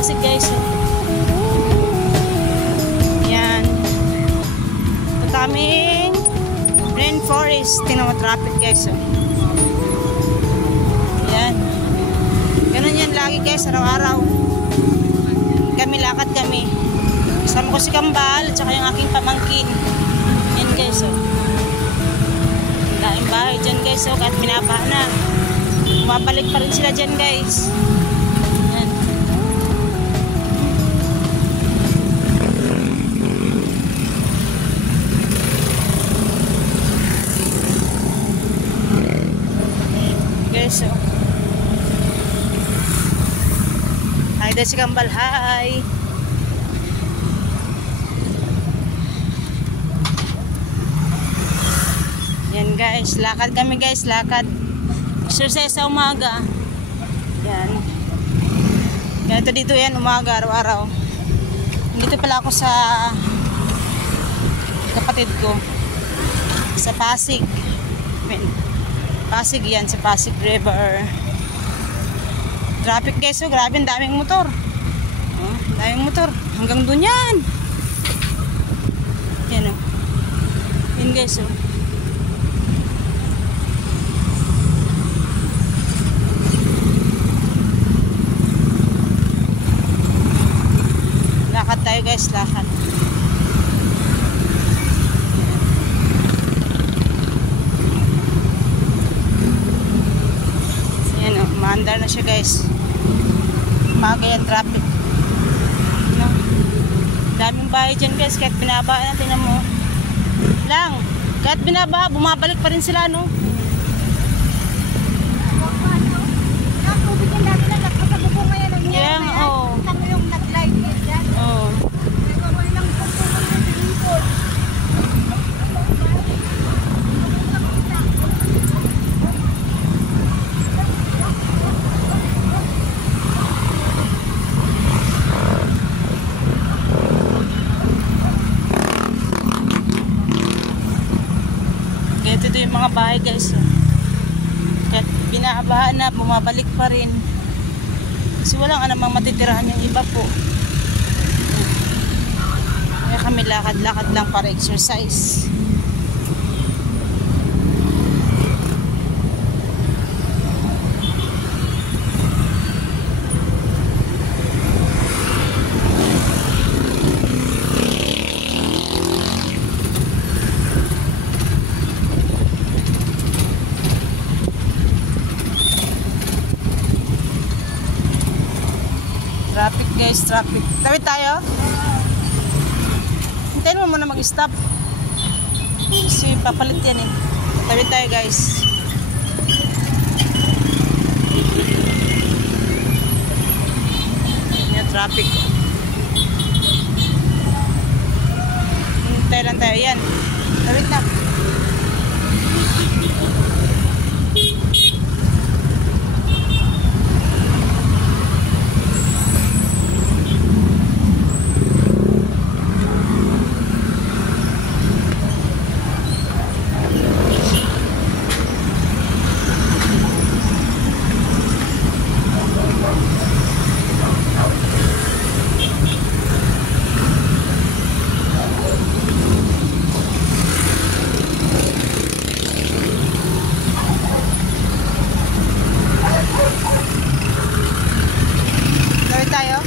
Pasig guys. Yan. Ito kaming rainforest. Tingnan mo traffic guys. Yan. Ganun yan lagi guys, araw-araw. Kami lakad kami. Kasama ko si Kambal at saka yung aking pamangkin. Yan guys. Laing bahay dyan guys. Kahit binabaha na. Mabalik pa rin sila dyan guys. Yan. Guys, hi daw si Kambal, hi. Yan guys, lakad kami guys, lakad. Exercise sa umaga. Yan. Ganito dito yan, umaga, araw-araw. Dito pala ako sa kapatid ko. Sa Pasig. Pasig yan, sa Pasig River. Traffic guys, grabe, ang daming motor. Daming motor. Hanggang dun yan. Yan o. Yan guys o. Lakad tayo guys, lakad. Yan o, maandar na siya guys. Umaga yan traffic. No? Daming bahay dyan guys, kahit binabaha natin na mo. Lang, kahit binabaha, bumabalik pa rin sila no. Yan, oo. Ito yung mga bahay guys. Kahit binabaha na, bumabalik pa rin. Kasi walang namang matitirahan yung iba po. Kaya kami lakad-lakad lang para exercise. Traffic guys, traffic. Tawid tayo? Hintayin mo muna mag-stop. Kasi papalit yan eh. Tawid tayo guys. Yan, traffic. Hintay lang tayo. Yan. Tawid na. Tayo.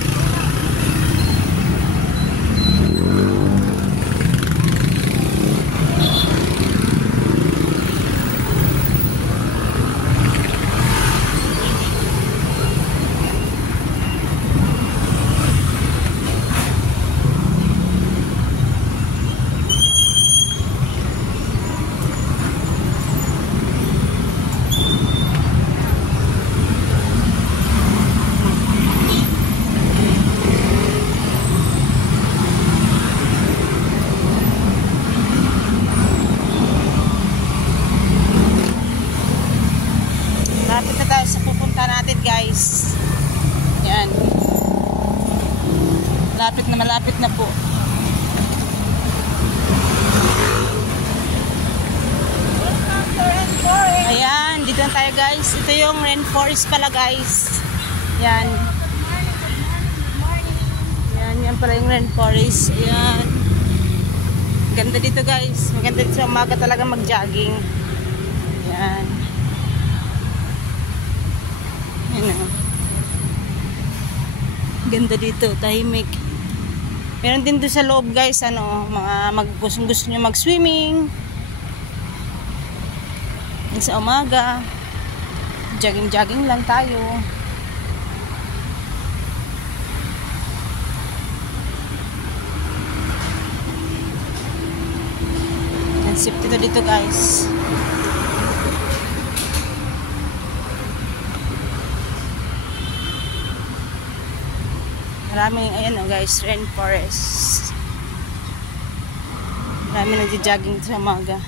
Lapit na tayo sa pupunta natin guys. Yan. Malapit na po. Ayan, dito na tayo guys. Ito yung rainforest pala guys. Yan. pala yung rainforest. Ayan. Ganda dito guys. Maganda dito sa umaga talaga mag-jogging. Ayan. Ayan o. Ganda dito. Tahimik. Meron din doon sa loob guys. Ano, mga gusto nyo mag-swimming. Sa umaga. Jogging-jogging lang tayo. Safety to dito guys. Maraming ayan o guys, rainforest. Maraming nagja-jogging sa umaga.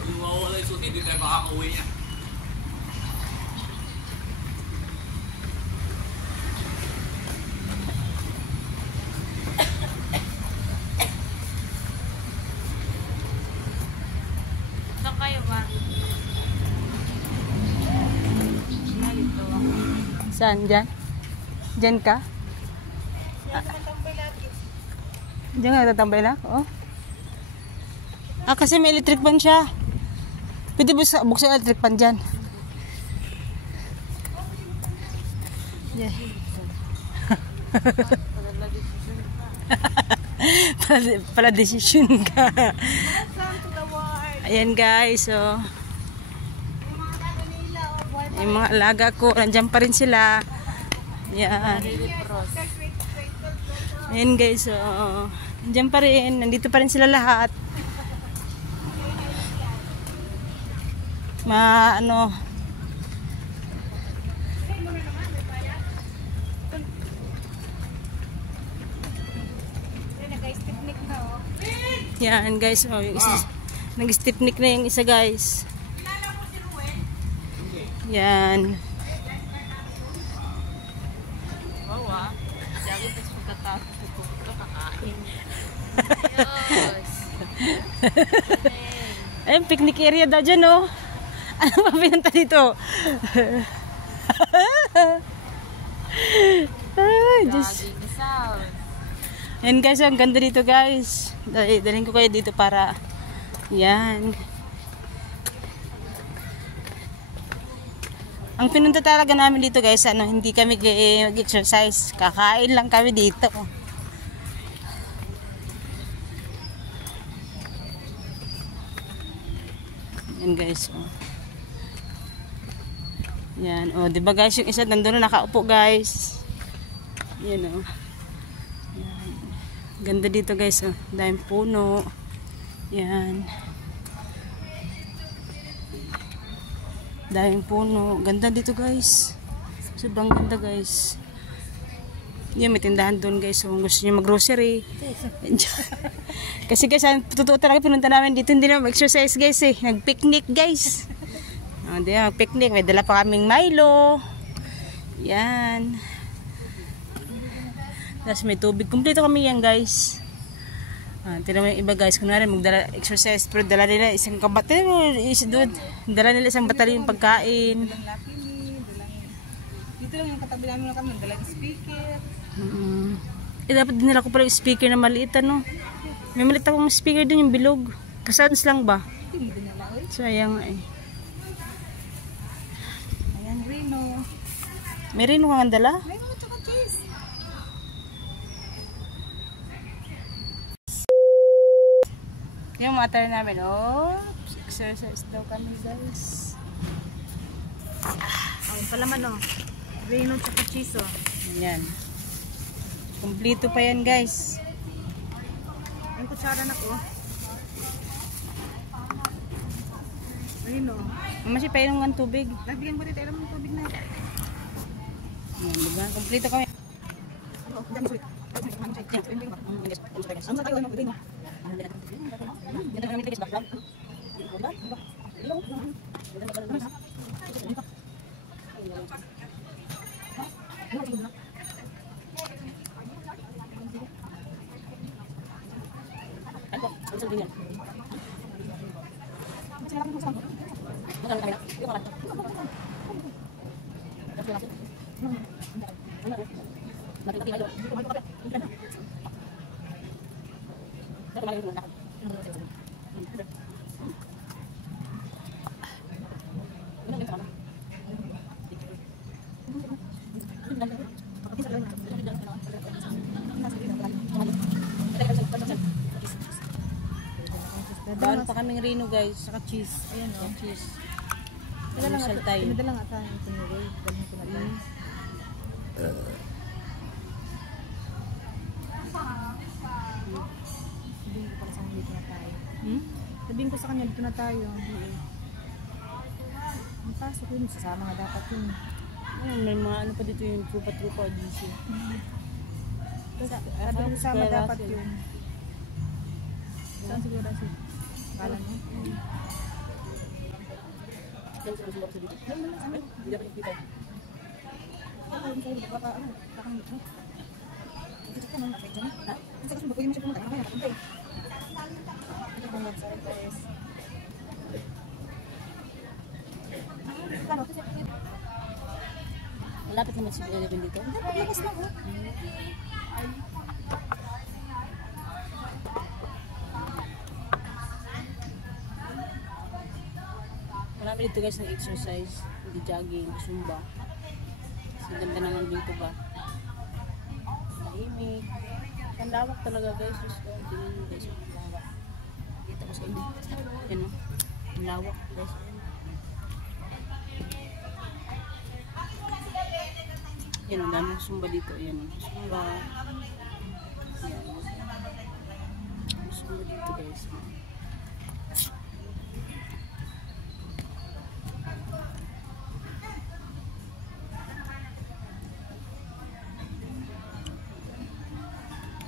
Kung mawawala yung susi, hindi tayo makakauwi niya. Saan? Diyan? Diyan ka? Diyan nga tatambay na? Oh. Kasi may electric fan siya. Pwede buksan electric fan dyan. Yeah. Pala decision ka. Ayan guys, so yung mga alaga ko, nandiyan pa rin sila. Yan. Ayan guys, so nandiyan pa rin, nandito pa rin sila lahat. Ano, yan guys, oh, yung isa, nag-stipnik na yung isa guys. Yan. Wow, jogging tapos pagkatapos ito kakain. Yes. Ayun, picnic area daw dyan, oh. Ano ba pinunta dito? Ay, Diyos. Yan guys, ang ganda dito guys. Dalhin ko kayo dito para yan. Ang pinunta talaga namin dito guys, ano, hindi kami mag-exercise. Kakain lang kami dito. Yan guys, oh. Yan, oh, 'di ba guys, yung isa nandoon na nakaupo guys. Yan, oh. Yan. Ganda dito guys, oh. Daming puno. Yan. Daming puno. Ganda dito guys. Sobrang ganda guys. Yan, may tindahan doon guys. So, kung gusto nyo mag-grocery. Kasi guys, totoo talaga pinunta namin dito. Hindi naman mag-exercise guys eh. Nag-picnic guys. Hindi na mag-picnic. May dala pa kaming Milo. Yan. Tapos may tubig. Kumpleto kami yan guys. Tignan mo yung iba guys, kunwari magdala exercise pero dala nila isang kabatal, dala nila isang batalyon yung pagkain. Dito lang yung katabi namin kami, dala yung speaker. Dapat dinala ko pala yung speaker na maliit, ano. May maliit akong speaker din yung bilog. Kasans lang ba? Sayang eh. Ayan, Reno. May Reno kang dala? May mga tsaka cheese. Yung matter namin, oh. Exercise daw kami, guys. Ayun pala man, oh. Reno tsaka cheese, oh. Ayan. Kumplito pa yan, guys. Yung kutsara na ko. Reno. Mamasi pa yun ng tubig. Nagbigyan ko dito, alam mo tubig na. Ayan, diba? Kumplito kami. Ano? Daan pa kaming Rino guys. Saka cheese. Ayan o. Cheese. Pinadala Almusal tayo. nga tayo ito ni Ray. Dalhin ko na tayo. Sabihin ko pala sa kanya dito na tayo. Sabihin ko sa kanya dito na tayo. Ang pasok yun. Sasama nga dapat yun. May mga ano pa dito yung trupa-trupa o DC. Sabi ko sama dapat yun. Saan siguro si kala mo? Malapit naman si 11 dito. Marami dito guys ng exercise, hindi jogging, zumba. Kasi ganda naman dito ba. Tahimik. Ang lawak talaga guys. Tingnan nyo guys, ang lawak. Kita ko sa inyo. Yan o. Ang lawak guys. Yan o, daming zumba dito. Yan o. Zumba. Yan o. Zumba dito guys.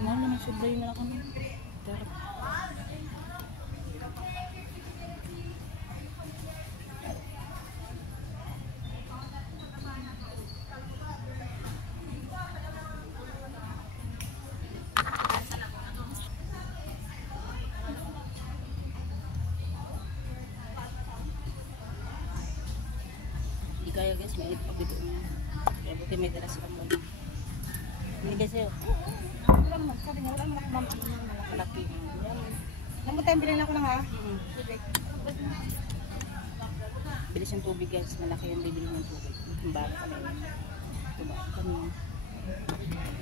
Mahal naman sobra yung malakang darap. Hindi kaya guys, mainit pa dito. Kaya buti may dalas lang mo. Hindi kasi Sabi niya, wala mo malaki. Alam mo tayo, bilhin ako lang ha. Bilis yung tubig guys, malaki yung bibili ng tubig. Yung bago kami. Ito ba? Kami.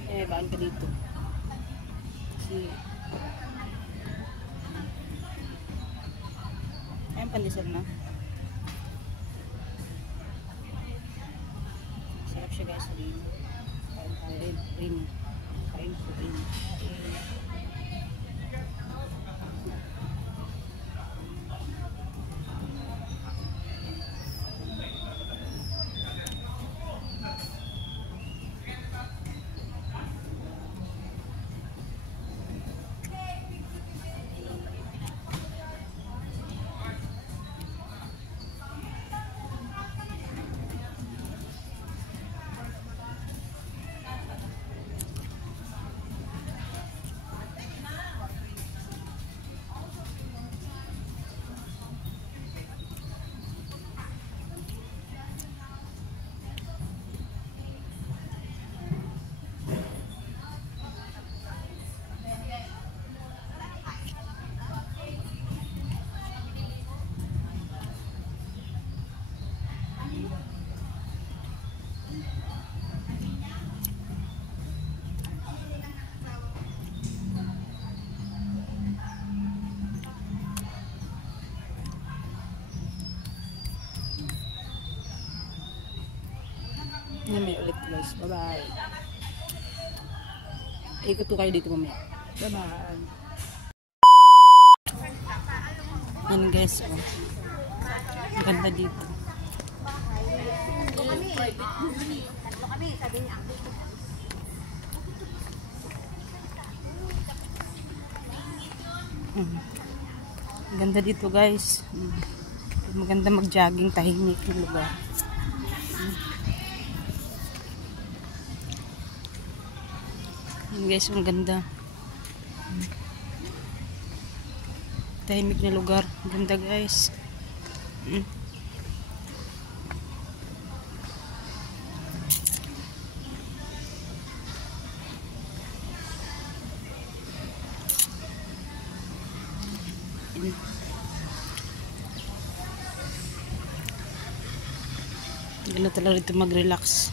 May baon ka dito. Kasi ayun, pandesal na. Sarap siya guys. Rin. Kain po rin. Mamaya ulit guys. Bye-bye. Ikot ko kayo dito mamaya. Bye-bye. Yan guys. Oh. Ang ganda dito. Ang ganda dito guys. Maganda mag-jogging, tahimik yung lugar. Guys, ang ganda. Tahimik na lugar. Ang ganda guys. Maganda talaga dito mag-relax.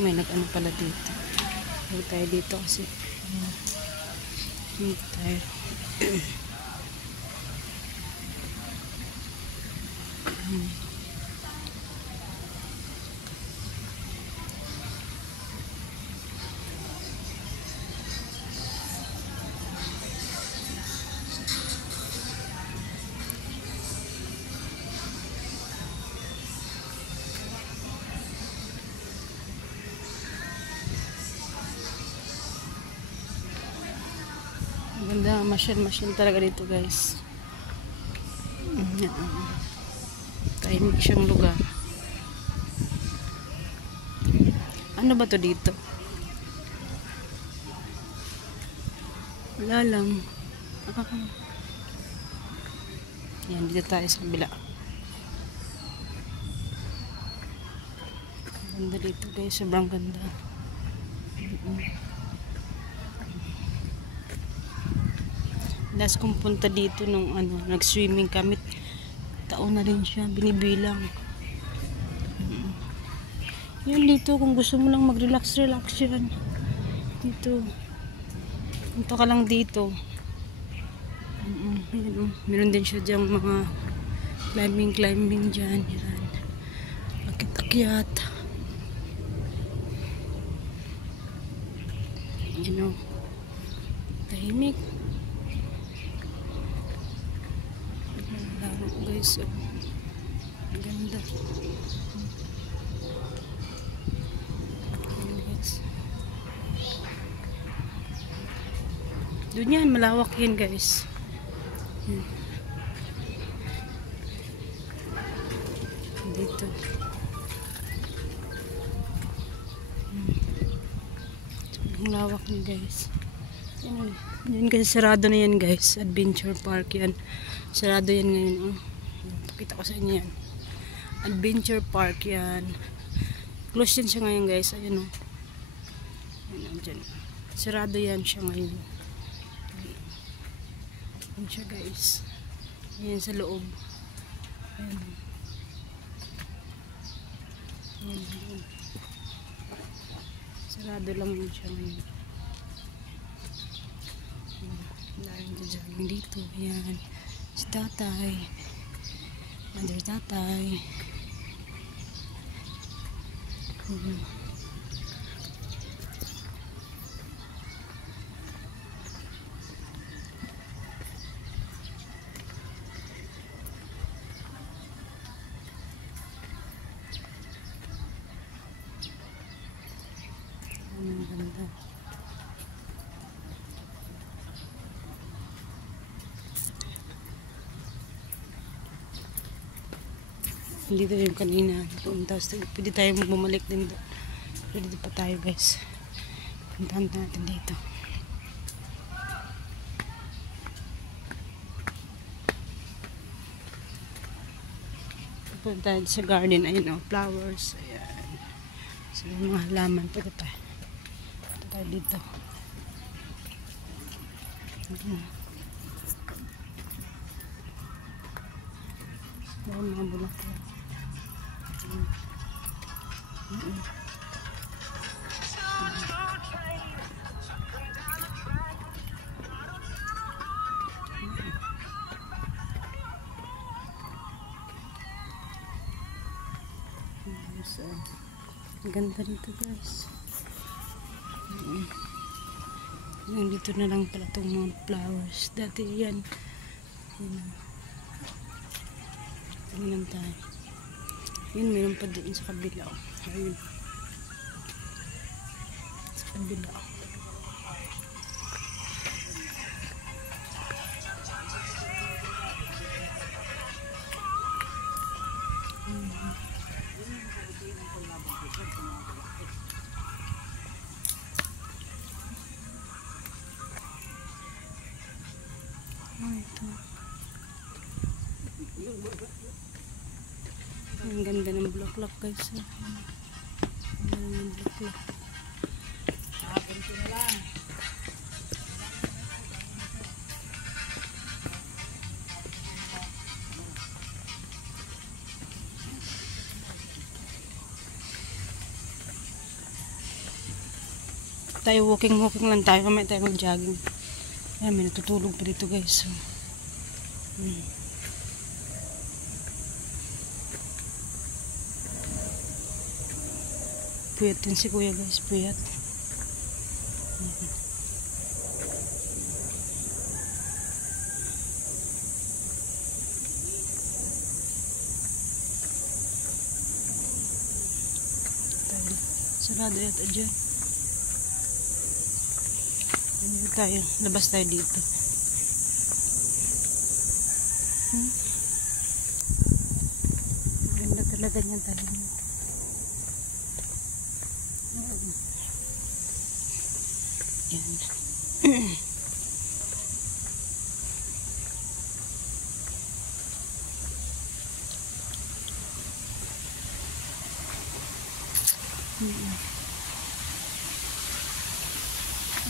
May nag-ano pala dito. Huwag tayo dito kasi. Huwag tayo. Ganda, masyal talaga dito guys. Tahimik siyang lugar. Ano ba to dito? Wala lang. Yan, dito tayo sa kabila. Ganda dito guys, sobrang ganda. Last kong punta dito nung nag-swimming kami. Taon na rin siya, binibilang. Yun dito, kung gusto mo lang mag-relax yan. Dito. Punta ka lang dito. Meron din siya diyang mga climbing dyan. Yan. Akit-akyat. You know, tahimik. Guys, so ganda. Doon yan, malawak yan guys. Dito. Ang lawak niya guys. Yan guys, sarado na yan guys. Adventure Park yan. Sarado yan ngayon. Oh. Pakita ko sa inyo yan. Adventure Park yan. Close yan siya ngayon guys. Ayun o. Ayun dyan. Sarado yan siya ngayon. Ayun siya guys. Ayan sa loob. Ayan. Ayan. Sarado lang yun siya ngayon. Ayan dito. Ayan. Si tatay. Mother tatay. Ang ganda. Dito yung kanina tapos pwede tayo bumalik din doon. Pwede pa tayo guys. Puntahan natin dito. Punta tayo sa garden. Ayun o, flowers. Ayan. So mga halaman. Pwede tayo. Punta tayo dito. Ayan mga bulaklak. Ganda dito guys. Dito na lang pala itong mga flowers. Dati yan. Tingnan tayo. Yun, mayroon pa doon sa kabila. Ayun. Sa kabila. Ito. Ang ganda ng bulaklak guys. Ang ganda ng bulaklak. Ganito na lang. Tayo walking lang tayo. Kamay tayo mag-jogging. Ayan, may natutulog pa dito guys. So, puyat din si kuya guys. Puyat. Sarado yata dyan. Tayo, labas tayo dito. Ganda talaga niyan tayo. Yan.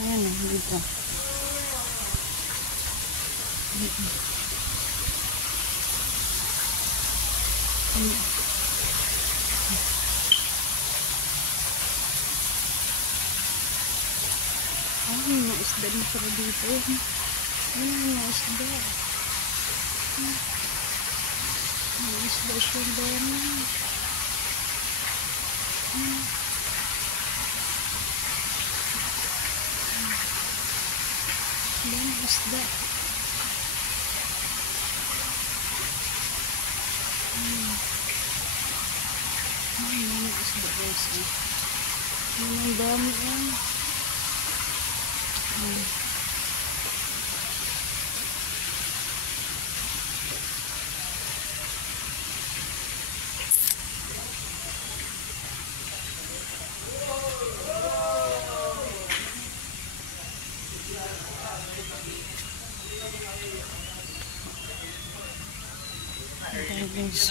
Ayan na, dito. Ay, mga isda na pala dito. Ay, mga isda. Mga isda siya dami. Dami isda. Mga isda guys. Ang dami yan. Guys.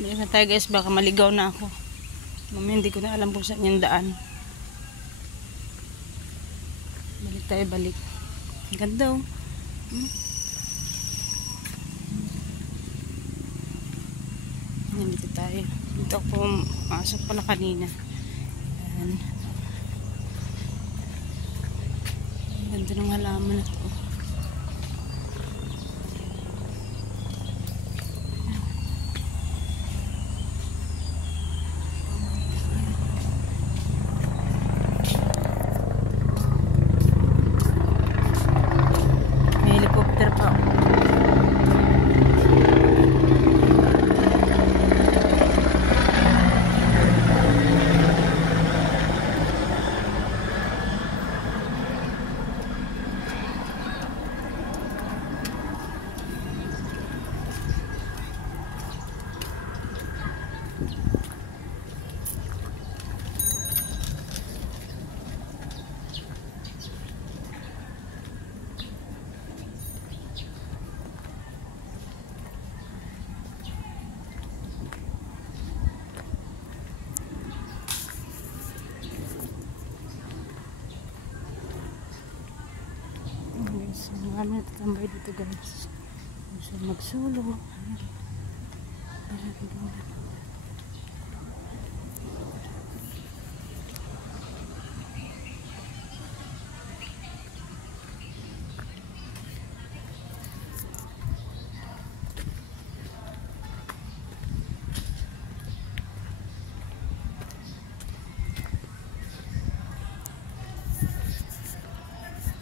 Balik na tayo guys, baka maligaw na ako. Mamaya hindi ko na alam kung saan yung daan. Balik tayo, balik. Ganda oh. Nandito tayo. Dito ako pumasok pala kanina. Ayan. Ganda ng halaman na to. May helicopter pa. Marami natambay dito guys. Gusto magsolo.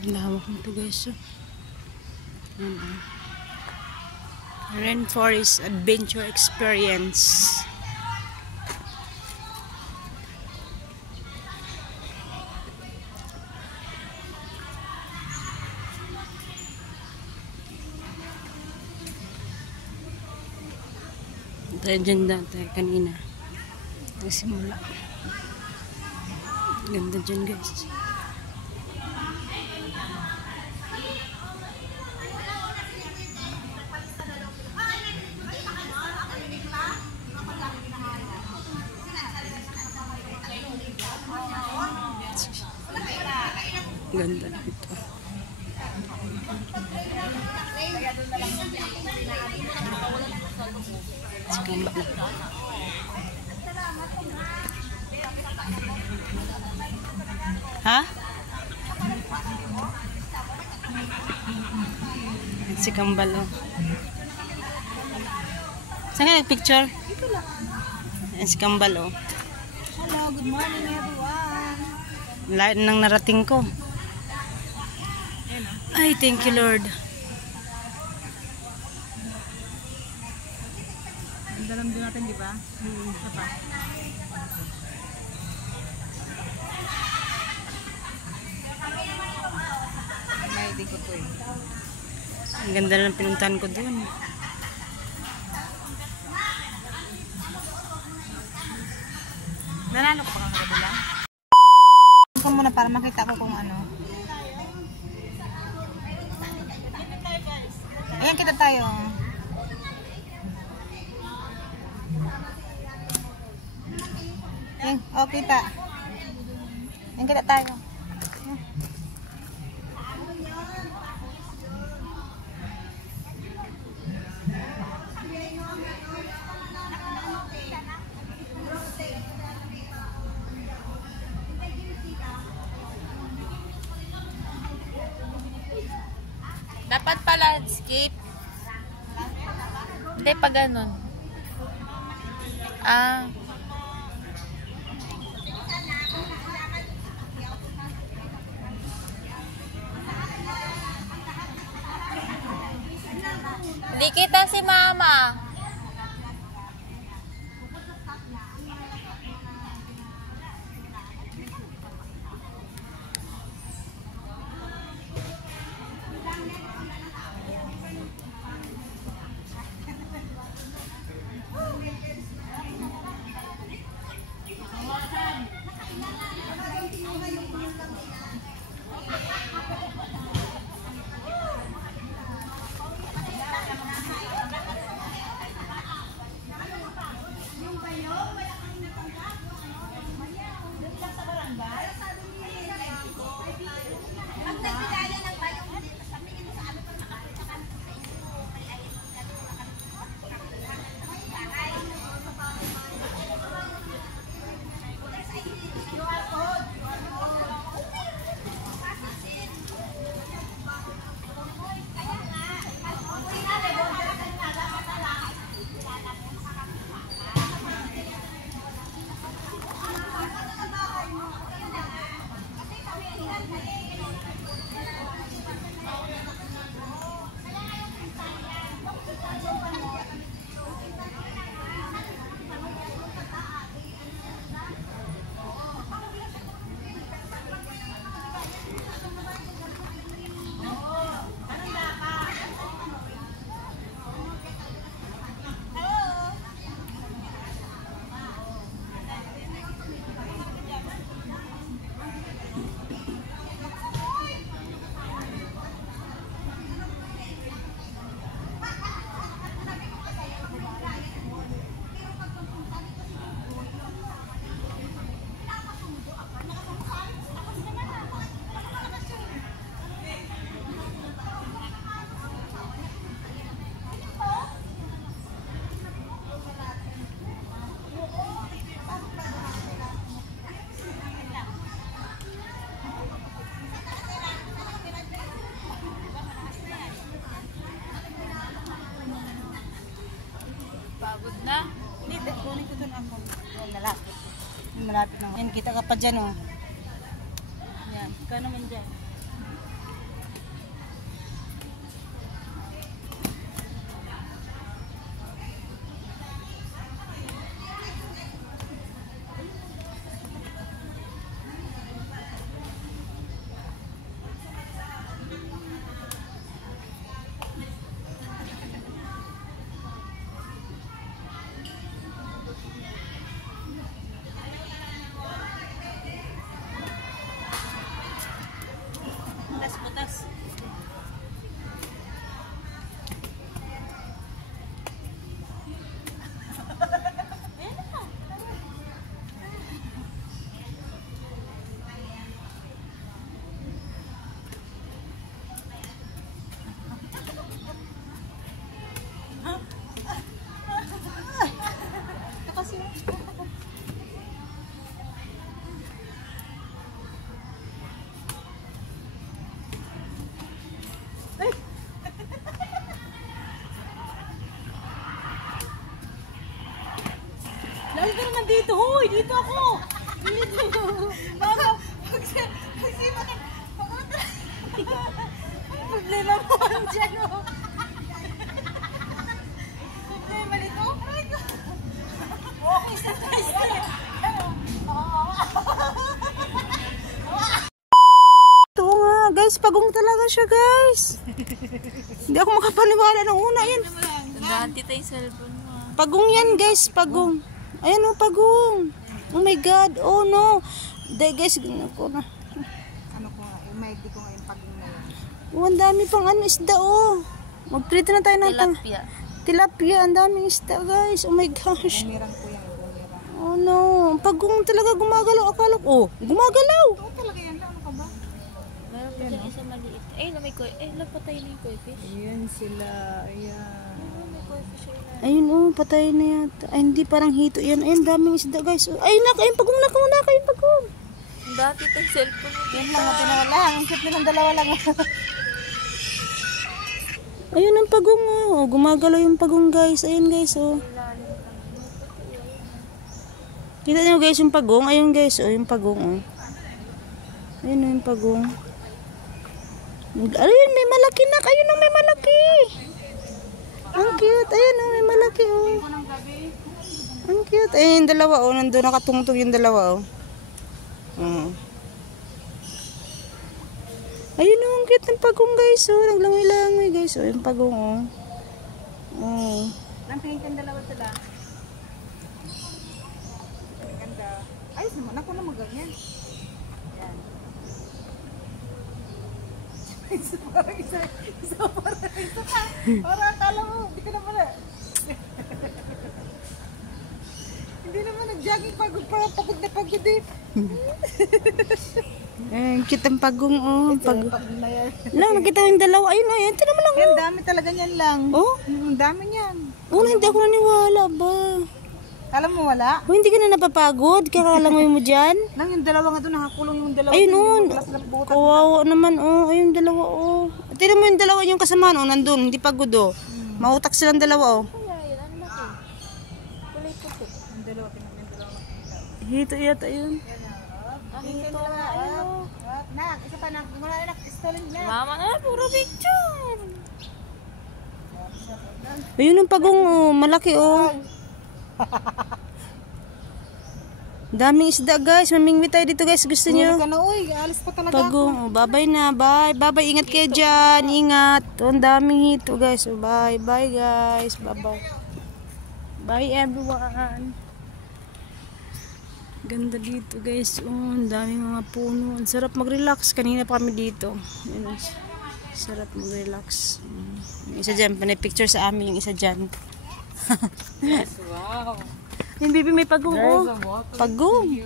Lawak nito guys. Rainforest Adventure Experience. Tayo dyan dati kanina. Nagsimula. Ganda dyan guys. Ganda nito. Ha? Si Kambal, oh. Saan ka nag-picture? Ayan si Kambal, oh. Hello, good morning everyone. Lahat nang narating ko. Ay, thank you, Lord. Ang dalam din natin, di ba? Isa pa. May di ko to eh. Ang ganda ng pinuntahan ko doon. Nanalo ko pa kang kabila? Ito muna para makita ko kung ano. Ayan, kita tayo. Ayan, oh, kita. Ayan, kita tayo. Dapat pala skip. Hindi pa ganun. Ah. Hindi kita si mama. Pagod na. Hindi, kunin ko doon ako. Yan, malapit. Yan, malapit na. Yan, kita ka pa dyan, oh. Yan, ikaw naman dyan. dito. Hoy, dito ako. Dito. Mama, problema mo ang dyan, oh. Problema nito? Okay, sa tayo. Ito nga, guys. Pagong talaga siya, guys. Hindi ako makapaniwala ng una. Yan. Ganti tayo cellphone mo. Pagong yan, guys. Pagong. Ayan, oh, pagong. Oh my God. Oh, no. Dahil, guys, ako na. Ano ko nga, may di ko ngayon paging na yun. Oh, ang dami pang ano, isda, oh. Magprito na tayo ng Tilapia. tilapia. Ang daming isda, guys. Oh my gosh. Bumirang ko yan, bumirang. Oh, no. Pagong talaga gumagalaw. Akala ko, oh, gumagalaw. Oo talaga yan lang, ano ka ba? Meron pa dyan isa maliit. Eh, may koi. Eh, patay na yung koi fish. Ayan sila, ayan. May koi fish yun na. Ayun, oh, patay na yata. Ay, hindi, parang hito yan. Ayun, daming isda, guys. Oh, ayun, ayun, pagong na, ayun, pagong. Dati tayo cellphone mo. Yan lang, tinawala. Ang cute nilang dalawa lang. Ayun ang pagong, oh. Gumagalaw yung pagong, guys. Ayun, guys, oh. Kita niyo, guys, yung pagong. Ayun, guys, oh, yung pagong, oh. Ayun, oh, yung pagong. Ayun, may malaki na. Ayun, oh, may malaki. Ang cute. Ayun, oh, may malaki, oh. Ang cute. Ayun, yung dalawa, oh. Nandun nakatungtong yung dalawa, oh. Ayun, oh, ang cute ng pagong, guys, oh. Naglangoy-langoy, guys, oh. Yung pagong, oh. Oh. Nang tingin kang dalawa sila. Ang ganda. Ayos naman, ako na maganyan. Yan. Parang isa ka. Parang akala mo, hindi ka naman hindi naman nag-jogging pagod, parang pagod na pagod eh. Ang cute ang pagong, oh. Pagod na yan. Lang, nakita ko yung dalawa. Ayun, ayun. Ito naman lang, Yan, oh. dami talaga niyan lang. Oh? Ang dami niyan. Una, hindi ako naniwala ba? Alam mo wala? Oh, hindi ka na napapagod? Kakalangoy mo dyan? Nang yung dalawa nga doon, nakakulong yung dalawa. Ayun, doon, oh. yung wala silang butas. Kawawa naman, oh. Ayun, dalawa, oh. Tignan mo yung dalawa yung kasamaan, oh. Nandun, hindi pagod, oh. Mautak silang dalawa, oh. Kaya yun, ano laki? Kulay puti. Yung dalawa, pinag yung dalawa. Hito yata yun. Ito nga, ano. Nak, isa pa nak. Wala na, pistolin niya. Mama na, puro picture. Ayun ang pagong, oh. Malaki, oh. Daming isda, guys. Mamingwi tayo dito, guys. Gusto Hindi nyo? ka na, uy. Alis pa talaga ako. Pagong. Oh, bye-bye na. Bye. Bye-bye. Ingat kayo dyan. Ingat. Oh, ang daming hito, guys. Oh, bye. Bye, guys. Bye-bye. Bye, everyone. Ganda dito, guys. Oh, ang daming mga puno. Ang sarap mag-relax. Kanina pa kami dito. Yun, sarap mag-relax. Yung isa dyan. Panay-picture sa amin yung isa dyan. Wow. Yung baby may pagong, oh. Pagong.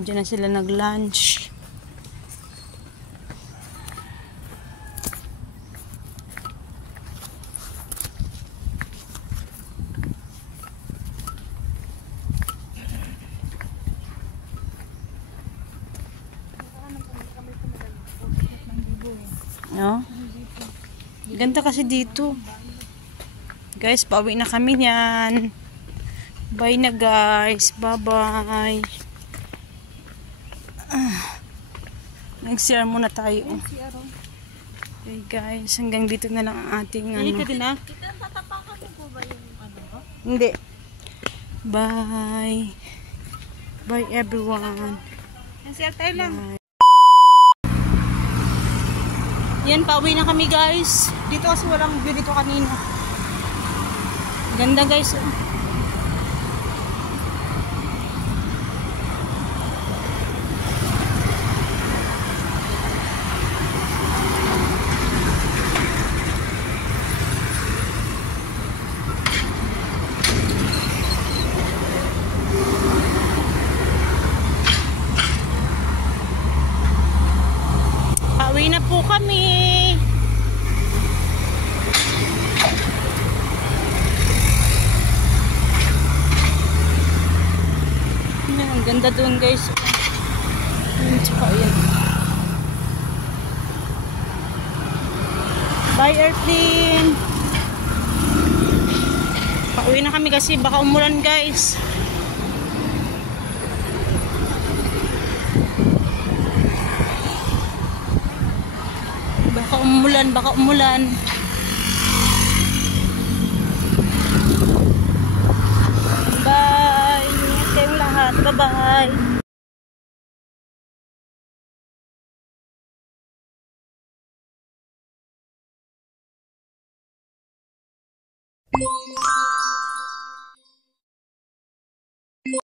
Diyan na sila nag-lunch. No? Ganda kasi dito. Guys, pauwi na kami niyan. Bye na, guys. Bye-bye. Nag-share muna tayo. Okay, guys. Hanggang dito na lang ang ating ano. Kita tatapakan mo po ba yung ano? Hindi. Bye. Bye, everyone. Share tayo lang. Yan, pauwi na kami, guys. Dito kasi walang view dito kanina. Ganda, guys. Pauwi na po kami. Yan, ang ganda doon, guys. Tsaka yan. Bye, airplane. Pauwi na kami kasi baka umulan guys. Baka umulan. Bye. Ingat kayong lahat. Bye-bye.